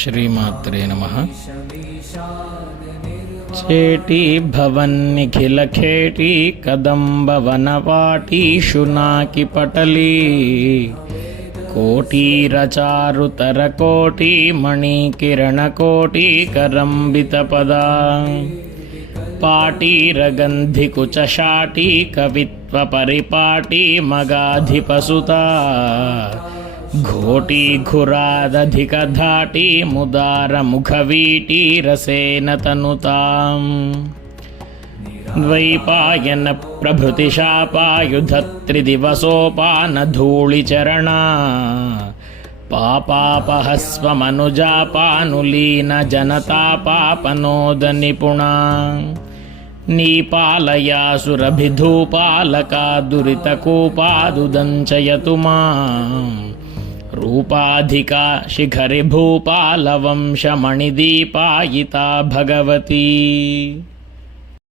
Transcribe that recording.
శ్రీమాత్రే నమః. చేటీ భవన్నిఖిలఖేటీ కదంబవనవాటీ శునాకి పటలీ కోటీరచారుతరకోటీ మణికిరణకోటీ కరంబితపదా పాటీరగంధికుచశాటీ కవిత్వపరిపాటీ మగాధిపసుతా ఘోటీ ఘురాదధికధాటీ ముదారముఖవీటీ రసేన తనుతాం ద్వైపాయన ప్రభృతిశాపాయుధత్రిదివసోపానధూళిచరణా పాపాపహస్వమనుజాపానులీన జనతాపాపనోద నిపుణా నీపాలయాసురభిధూపాలకా దురితకూపాదుదంచయతు మాం రూపాధికా శిఖరి భూపాలవంశమణిదీపాయితా భగవతీ.